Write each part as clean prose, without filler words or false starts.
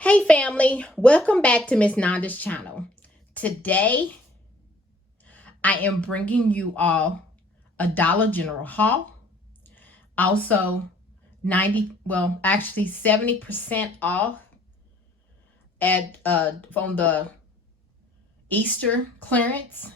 Hey family, welcome back to Miss Nanda's channel. Today, I am bringing you all a Dollar General haul. Also, 70% off at from the Easter clearance.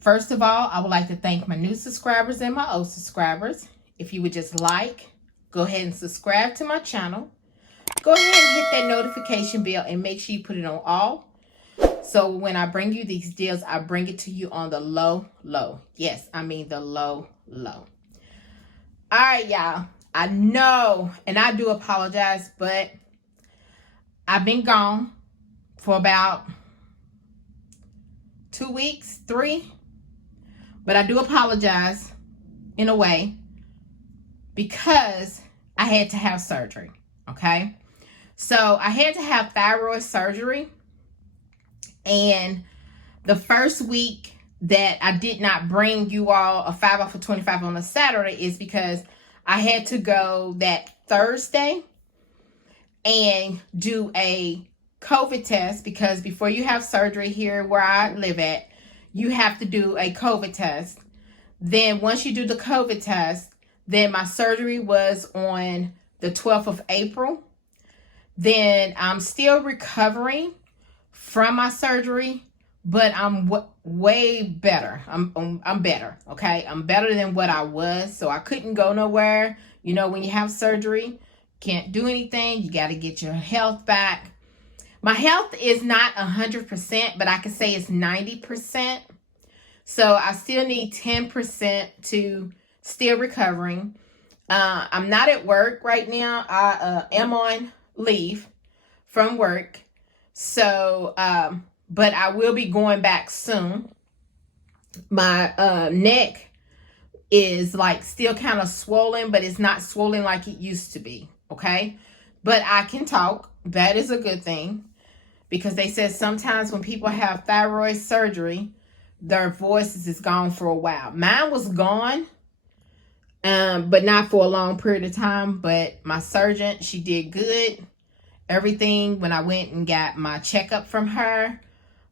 First of all, I would like to thank my new subscribers and my old subscribers. If you would just go ahead and subscribe to my channel. Go ahead and hit that notification bell and make sure you put it on all. So when I bring you these deals, I bring it to you on the low. Yes, I mean the low. All right, y'all. I know, and I do apologize, but I've been gone for about 2 weeks, 3. But I do apologize in a way because I had to have surgery, okay? So I had to have thyroid surgery, and the first week that I did not bring you all a 5 off of 25 on a Saturday is because I had to go that Thursday and do a COVID test, because before you have surgery here where I live at, you have to do a COVID test. Then once you do the COVID test, then my surgery was on the 12th of April. Then I'm still recovering from my surgery, but I'm way better. I'm better, okay? I'm better than what I was, so I couldn't go nowhere. You know, when you have surgery, can't do anything. You got to get your health back. My health is not 100%, but I can say it's 90%. So I still need 10% to still recovering. I'm not at work right now. I am on leave from work. So, but I will be going back soon. My neck is like still kind of swollen, but it's not swollen like it used to be. Okay. But I can talk. That is a good thing, because they said sometimes when people have thyroid surgery, their voices is gone for a while. Mine was gone, but not for a long period of time. But my surgeon, she did good. Everything, when I went and got my checkup from her,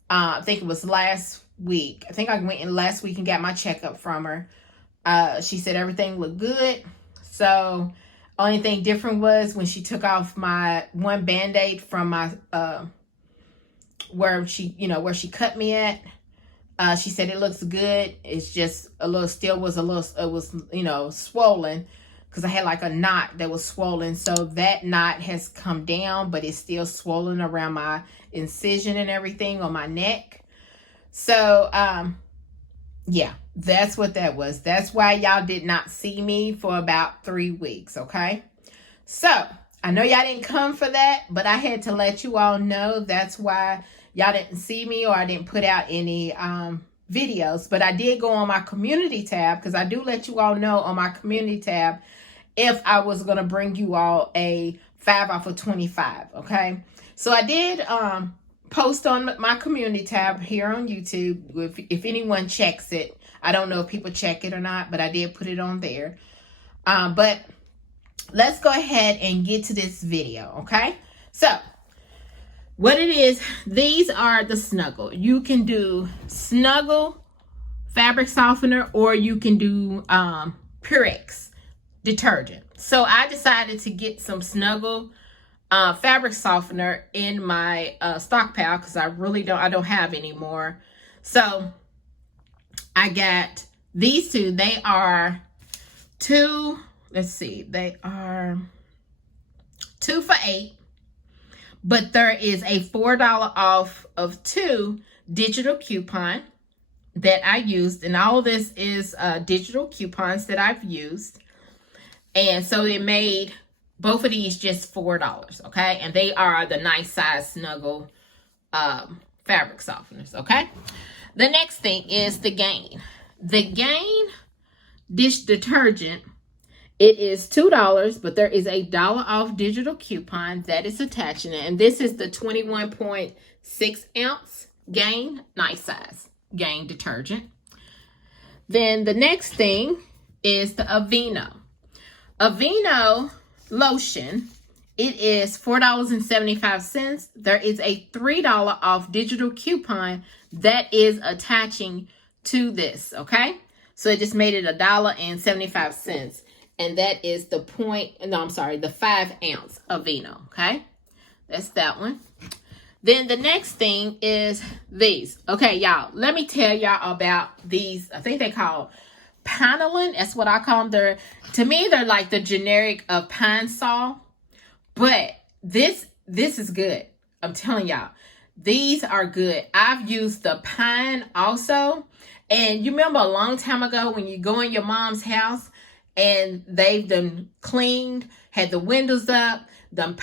I think it was last week. I think I went in last week and got my checkup from her. She said everything looked good. So only thing different was when she took off my one Band-Aid from my where she cut me at. She said it looks good. It's just it was swollen, because I had like a knot that was swollen. So that knot has come down, but it's still swollen around my incision and everything on my neck. So, yeah, that's what that was. That's why y'all did not see me for about 3 weeks, okay? So, I know y'all didn't come for that, but I had to let you all know that's why y'all didn't see me, or I didn't put out any videos. But I did go on my community tab, because I do let you all know on my community tab if I was going to bring you all a 5 off of 25, okay? So I did post on my community tab here on YouTube. If anyone checks it, I don't know if people check it or not, but I did put it on there. But let's go ahead and get to this video, okay? So what it is, these are the Snuggle. You can do Snuggle fabric softener, or you can do Purex detergent. So I decided to get some Snuggle fabric softener in my stockpile, because I don't have any more. So I got these two. They are they are 2 for $8. But there is a $4 off of 2 digital coupon that I used. And all this is digital coupons that I've used. And so it made both of these just $4, okay? And they are the nice size Snuggle fabric softeners, okay? The next thing is the Gain. The Gain dish detergent. It is $2, but there is a $1 off digital coupon that is attached in it. And this is the 21.6 ounce Gain, nice size Gain detergent. Then the next thing is the Aveeno. Aveeno lotion It is $4.75. There is a $3 off digital coupon that is attaching to this, okay? So it just made it $1.75. And that is the the 5 ounce of vino, okay? That's that one. Then the next thing is these. Okay, y'all, let me tell y'all about these. I think they call Panolin. That's what I call them. To me, they're like the generic of Pine Sol. But this is good. I'm telling y'all, these are good. I've used the pine also. And you remember a long time ago when you go in your mom's house and they've done cleaned, had the windows up, done,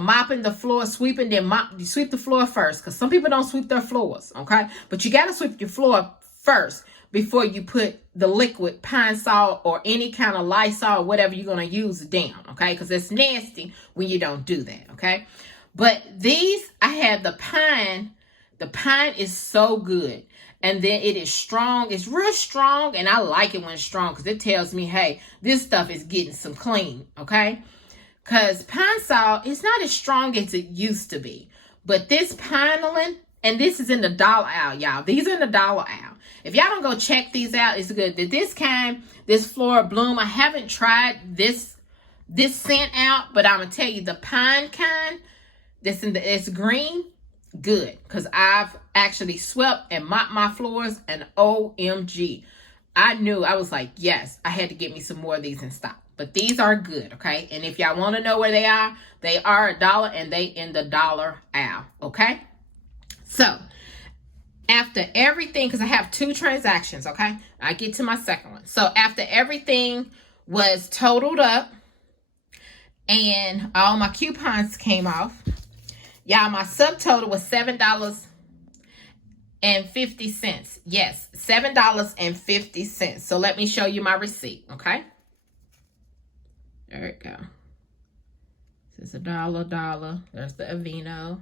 mopping the floor, sweeping, you sweep the floor first. Because some people don't sweep their floors, okay? But you got to sweep your floor first before you put the liquid Pine Sol or any kind of Lysol or whatever you're going to use down, okay? Because it's nasty when you don't do that, okay? But these, I have the pine. The pine is so good. And then it is strong. It's real strong, and I like it when it's strong because it tells me, hey, this stuff is getting some clean, okay? Because Pine Sol is not as strong as it used to be. But this Panolin, and this is in the dollar aisle, y'all. These are in the dollar aisle. If y'all don't go check these out, it's good. This kind, this Flora Bloom, I haven't tried this scent out, but I'm going to tell you the pine kind, it's green, good. Because I've actually swept and mopped my floors, and OMG. I was like, yes, I had to get me some more of these in stock. But these are good, okay? And if y'all want to know where they are $1 and they in the dollar aisle, okay? So, after everything, because I have 2 transactions, okay? I get to my second one. So after everything was totaled up and all my coupons came off, y'all, my subtotal was $7.50. Yes, $7.50. So let me show you my receipt, okay? There it go. This is $1. There's the Aveeno.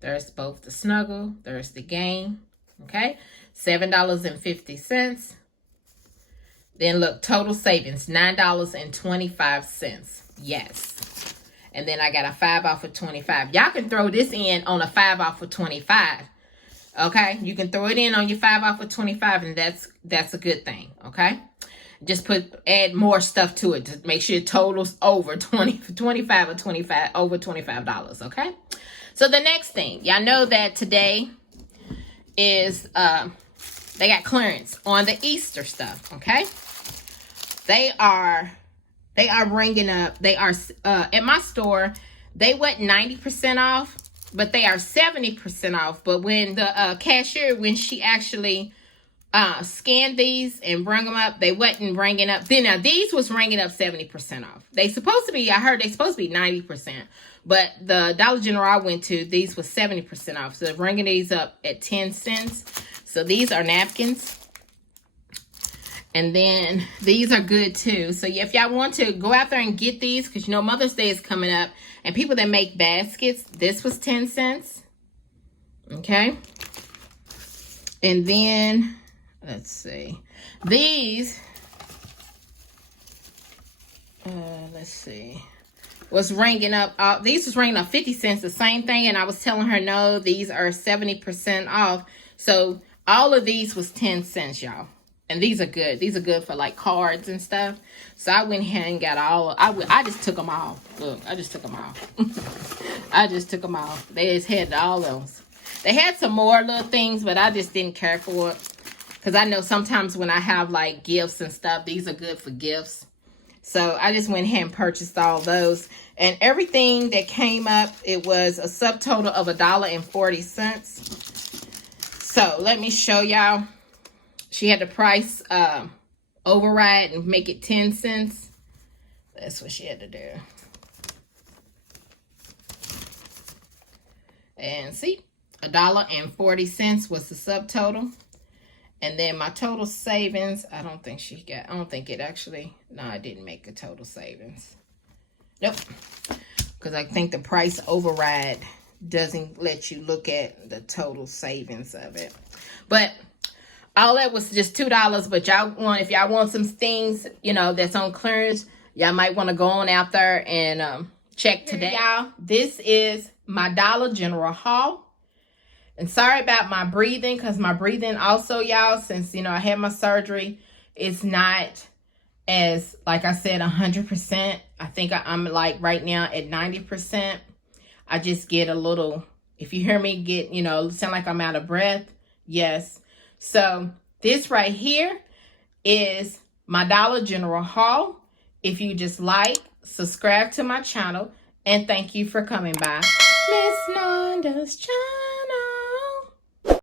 There's both the Snuggle. There's the Game. Okay, $7.50. Then look, total savings, $9.25. Yes. And then I got a 5 off of 25. Y'all can throw this in on a 5 off of 25. Okay, you can throw it in on your 5 off of 25, and that's a good thing. Okay, just add more stuff to it to make sure it totals over 25 or 25 over $25. Okay, so the next thing, y'all know that today is they got clearance on the Easter stuff, okay? They are ringing up. They are at my store, they went 90% off, but they are 70% off. But when the cashier, when she actually scanned these and bring them up, they wasn't ringing up. Then now these was ringing up 70% off. They supposed to be, I heard they supposed to be 90%. But the Dollar General I went to, these was 70% off. So they're bringing these up at 10 cents. So these are napkins. And then these are good too. So if y'all want to go out there and get these, because you know Mother's Day is coming up. And people that make baskets, this was 10 cents. Okay. And then, let's see. These, let's see. Was ringing up, these was ringing up 50 cents, the same thing. And I was telling her, no, these are 70% off. So all of these was 10 cents, y'all. And these are good. These are good for like cards and stuff. So I went ahead and got I just took them all. Look, I just took them all. I just took them all. They just had all those. They had some more little things, but I just didn't care for it. Because I know sometimes when I have like gifts and stuff, these are good for gifts. So I just went ahead and purchased all those. And everything that came up, it was a subtotal of $1.40. So let me show y'all. She had the price override and make it 10 cents. That's what she had to do. And see, $1.40 was the subtotal. And then my total savings, I don't think it actually, no, I didn't make a total savings. Nope. Because I think the price override doesn't let you look at the total savings of it. But all that was just $2. But if y'all want some things, you know, that's on clearance, y'all might want to go on out there and check today. Y'all, this is my Dollar General haul. And sorry about my breathing, because my breathing also, y'all, since, you know, I had my surgery, it's not as, like I said, 100%. I think I'm like right now at 90%. I just get a little, if you hear me get, you know, sound like I'm out of breath. Yes. So this right here is my Dollar General haul. If you just like, subscribe to my channel, and thank you for coming by. Miss Nanda's channel.